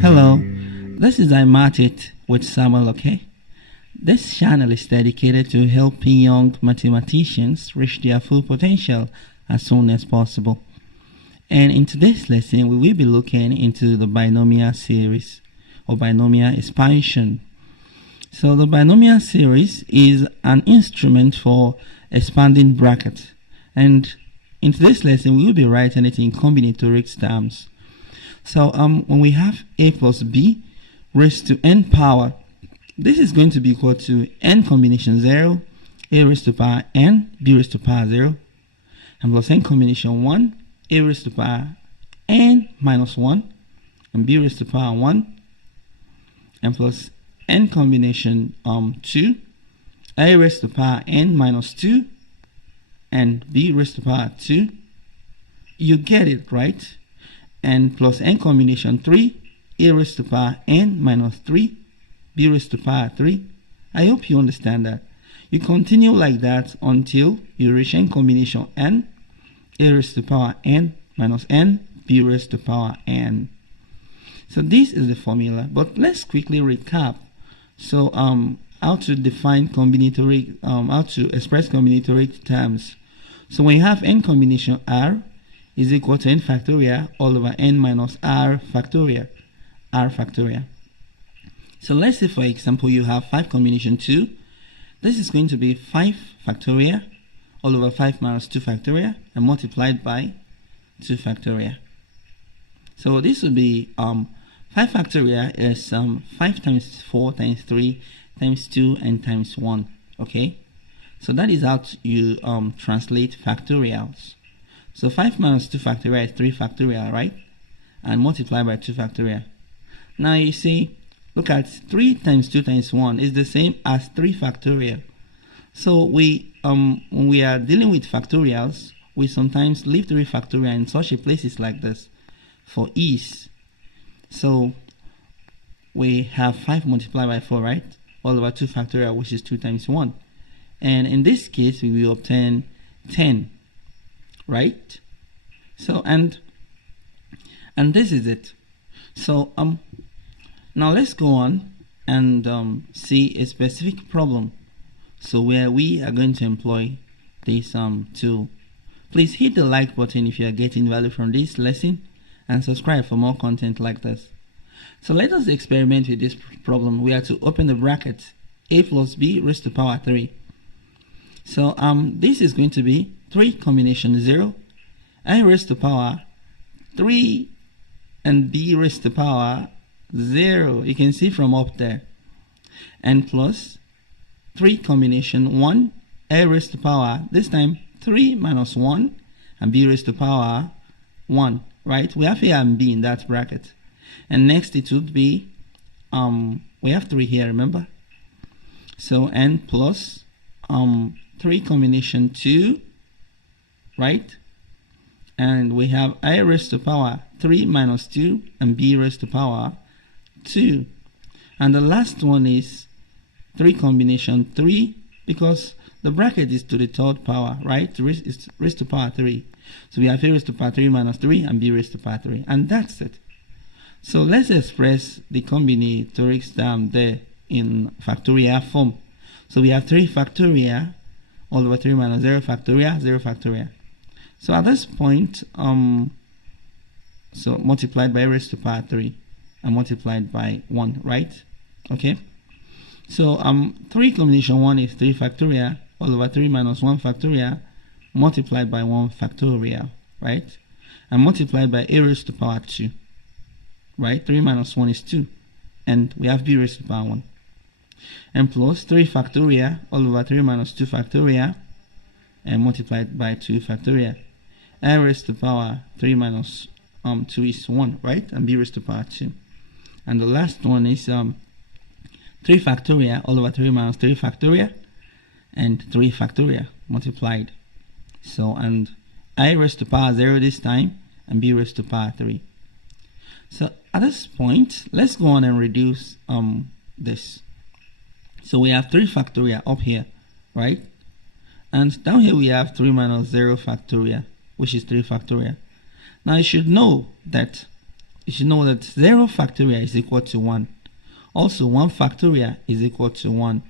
Hello, this is iMathit with Samuel Oke. This channel is dedicated to helping young mathematicians reach their full potential as soon as possible. And in today's lesson, we will be looking into the binomial series or binomial expansion. So the binomial series is an instrument for expanding brackets. And in today's lesson, we will be writing it in combinatoric terms. So when we have a plus b raised to n power, this is going to be equal to n combination 0, a raised to power n, b raised to power 0, and plus n combination 1, a raised to power n minus 1, and b raised to power 1, and plus n combination 2, a raised to power n minus 2, and b raised to power 2. You get it, right? And plus n combination 3, a raised to power n minus 3, b raised to power 3. I hope you understand that. You continue like that until you reach n combination n, a raised to power n minus n, b raised to power n. So this is the formula, but let's quickly recap. So how to define combinatoric, how to express combinatoric terms. So when you have n combination r is equal to n factorial all over n minus r factorial, So let's say, for example, you have 5 combination 2. This is going to be 5 factorial all over 5 minus 2 factorial and multiplied by 2 factorial. So this would be 5 factorial is 5 times 4 times 3 times 2 and times 1. Okay, so that is how you translate factorials. So 5 minus 2 factorial is 3 factorial, right? And multiply by 2 factorial. Now you see, look at 3 times 2 times 1 is the same as 3 factorial. So we when we are dealing with factorials, we sometimes leave 3 factorial in such a places like this for ease. So we have 5 multiplied by 4, right? All over 2 factorial, which is 2 times 1. And in this case, we will obtain 10, right? So and this is it. So now let's go on and see a specific problem. So where we are going to employ this tool. Please hit the like button if you are getting value from this lesson, and subscribe for more content like this. So let us experiment with this problem. We are to open the bracket a plus b raised to power 3. So this is going to be 3 combination 0, a raised to power 3 and b raised to power 0. You can see from up there. And plus 3 combination 1, a raised to power, this time 3 minus 1 and b raised to power 1, right? We have a and b in that bracket. And next it would be we have 3 here, remember? So n plus 3 combination 2, right? And we have a raised to power 3 minus 2 and b raised to power 2. And the last one is 3 combination 3, because the bracket is to the 3rd power, right? It's raised to power 3. So we have a raised to power 3 minus 3 and b raised to power 3. And that's it. So let's express the combinatoric term there in factorial form. So we have 3 factorial all over 3 minus 0 factorial, 0 factorial. So at this point, so multiplied by a raised to power 3 and multiplied by 1, right? Okay. So 3 combination 1 is 3 factorial all over 3 minus 1 factorial multiplied by 1 factorial, right? And multiplied by a raised to power 2, right? 3 minus 1 is 2, and we have b raised to power 1. And plus 3 factorial all over 3 minus 2 factorial and multiplied by 2 factorial. A raised to power 3 minus 2 is 1, right? And b raised to power 2. And the last one is 3 factorial all over 3 minus 3 factorial and 3 factorial multiplied. So, and a raised to power 0 this time and b raised to power 3. So at this point, let's go on and reduce this. So we have 3 factorial up here, right? And down here we have 3 minus 0 factorial, which is 3 factorial. Now you should know that 0 factorial is equal to 1. Also 1 factorial is equal to 1.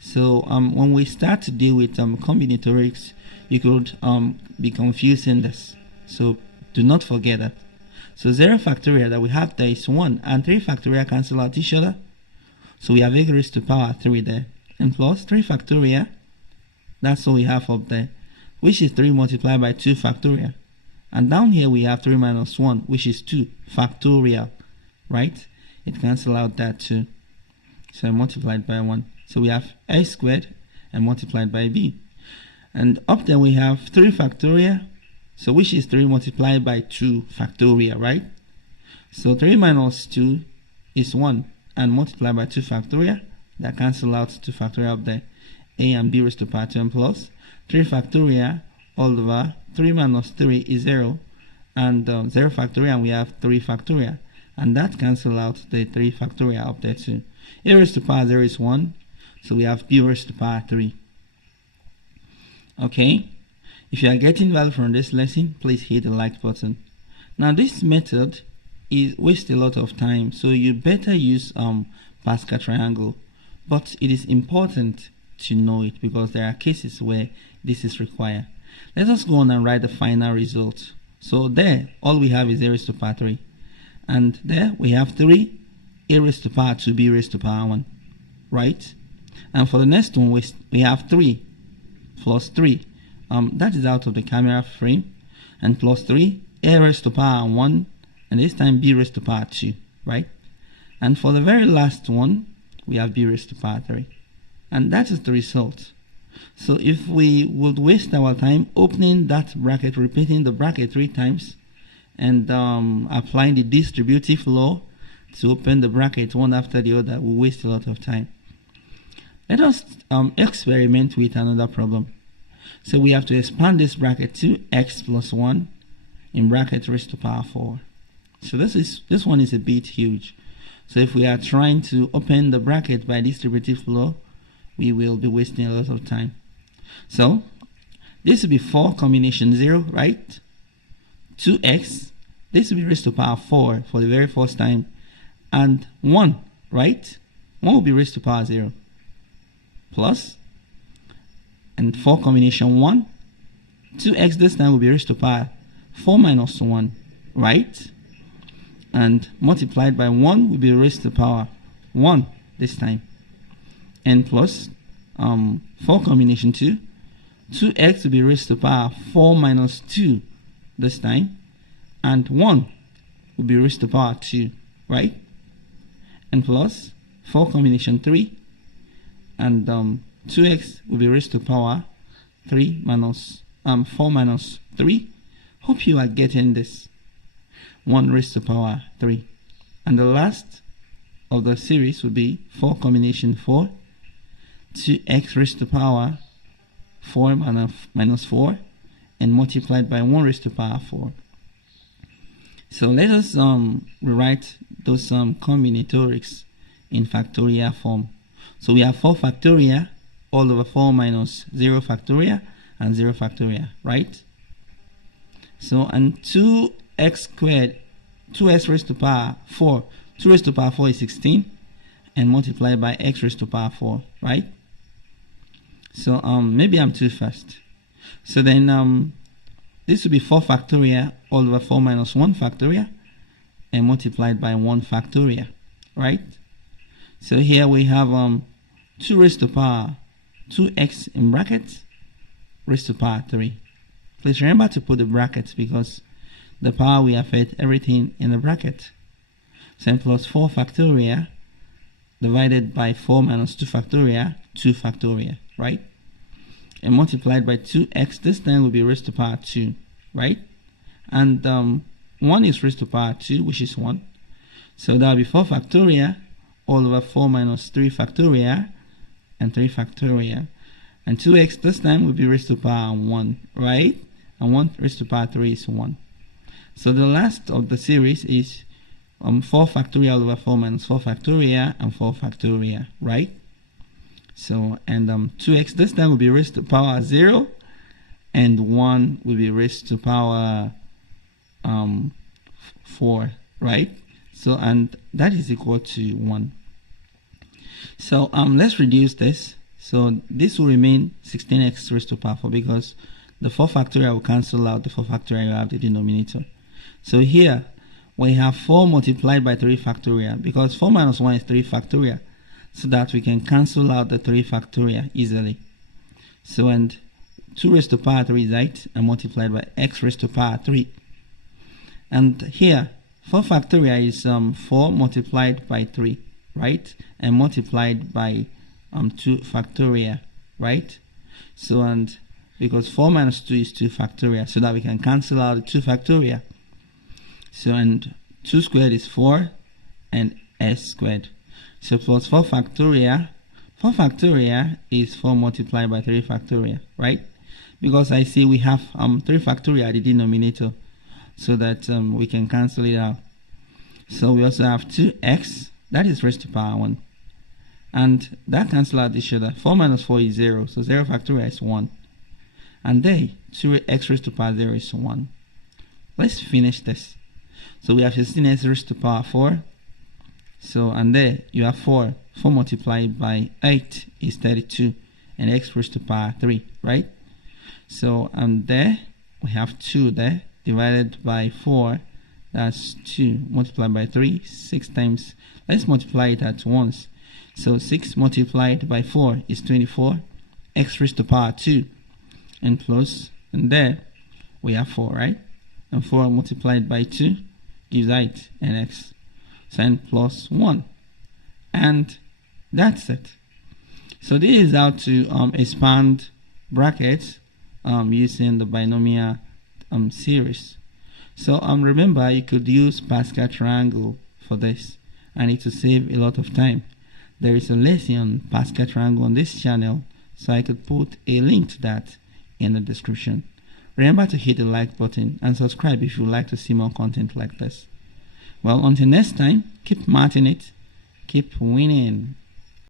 So when we start to deal with combinatorics, you could be confusing this. So do not forget that. So 0 factorial that we have there is 1, and 3 factorial cancel out each other. So we have a raised to power 3 there, and plus 3 factorial, that's all we have up there, which is 3 multiplied by 2 factorial. And down here we have 3 minus 1, which is 2 factorial, right? It cancel out that 2. So multiplied by 1. So we have a squared and multiplied by b. And up there we have 3 factorial, so which is 3 multiplied by 2 factorial, right? So 3 minus 2 is 1, and multiplied by 2 factorial, that cancel out 2 factorial up there. A and b raised to power 2 and plus 3 factorial all over 3 minus 3 is 0, and 0 factorial, and we have 3 factorial, and that cancel out the 3 factorial up there too. A raised to power 0 is 1, so we have b raised to power 3. Okay, if you are getting value from this lesson, please hit the like button. Now this method is waste a lot of time, so you better use Pascal triangle, but it is important to know it because there are cases where this is required. Let us go on and write the final result. So there all we have is a raised to power 3, and there we have 3 a raised to power 2 b raised to power 1, right? And for the next one we have 3 plus 3, that is out of the camera frame, and plus 3 a raised to power 1, and this time b raised to power 2, right? And for the very last one we have b raised to power 3, and that is the result. So if we would waste our time opening that bracket, repeating the bracket 3 times, and applying the distributive law to open the bracket one after the other, we waste a lot of time. Let us experiment with another problem. So we have to expand this bracket to x plus 1 in bracket raised to power 4. So this one is a bit huge. So if we are trying to open the bracket by distributive law, we will be wasting a lot of time. So this will be 4 combination 0, right? 2x, this will be raised to power 4 for the very first time, and 1, right? 1 will be raised to power 0, plus, and 4 combination 1, 2x this time will be raised to power 4 minus 1, right? And multiplied by 1 will be raised to power 1 this time, and plus 4 combination 2, 2x will be raised to power 4 minus 2 this time, and 1 will be raised to power 2, right? And plus 4 combination 3, and 2x will be raised to power 3 minus 4 minus 3. Hope you are getting this. 1 raised to power 3, and the last of the series will be 4 combination 4, 2x raised to power 4 minus 4, and multiplied by 1 raised to power 4. So let us rewrite those combinatorics in factorial form. So we have 4 factorial all over 4 minus 0 factorial and 0 factorial, right? So, and 2x squared, 2x raised to power 4, 2 raised to power 4 is 16, and multiplied by x raised to power 4, right? So maybe I'm too fast. So then this will be 4 factorial all over 4 minus 1 factorial, and multiplied by 1 factorial, right? So here we have 2 raised to power 2x in brackets raised to power 3. Please remember to put the brackets because the power will affect everything in the bracket. So plus 4 factorial divided by 4 minus 2 factorial, 2 factorial, right? And multiplied by 2x, this time will be raised to power 2, right? And 1 is raised to power 2, which is 1. So that will be 4 factorial all over 4 minus 3 factorial and 3 factorial. And 2x this time will be raised to power 1, right? And 1 raised to power 3 is 1. So the last of the series is 4 factorial over 4 minus 4 factorial and 4 factorial, right? So, and 2x this time will be raised to power 0, and 1 will be raised to power 4, right? So, and that is equal to 1. So let's reduce this. So this will remain 16x raised to power 4 because the 4 factorial will cancel out the 4 factorial you have the denominator. So here we have 4 multiplied by 3 factorial because 4 minus 1 is 3 factorial, so that we can cancel out the 3 factorial easily. So, and 2 raised to power 3 is 8 and multiplied by x raised to power 3. And here 4 factorial is 4 multiplied by 3, right? And multiplied by 2 factorial, right? So, and because 4 minus 2 is 2 factorial, so that we can cancel out the 2 factorial. So, and 2 squared is 4 and s squared. So plus 4 factorial. 4 factorial is 4 multiplied by 3 factorial, right? Because I see we have 3 factorial at the denominator, so that we can cancel it out. So we also have 2x, that is raised to power 1. And that cancels out each other. 4 minus 4 is 0, so 0 factorial is 1. And there, 2x raised to power 0 is 1. Let's finish this. So we have 16x raised to power 4. So, and there you have 4. 4 multiplied by 8 is 32. And x raised to power 3, right? So, and there we have 2 there, divided by 4. That's 2 multiplied by 3, 6 times. Let's multiply it at once. So 6 multiplied by 4 is 24. X raised to power 2. And plus, and there we have 4, right? And 4 multiplied by 2 gives 8 and x. So n plus 1. And that's it. So this is how to expand brackets using the binomial series. So remember, you could use Pascal triangle for this, and it will save a lot of time. There is a lesson on Pascal triangle on this channel, so I could put a link to that in the description. Remember to hit the like button and subscribe if you would like to see more content like this. Well, until next time, keep marking it, keep winning.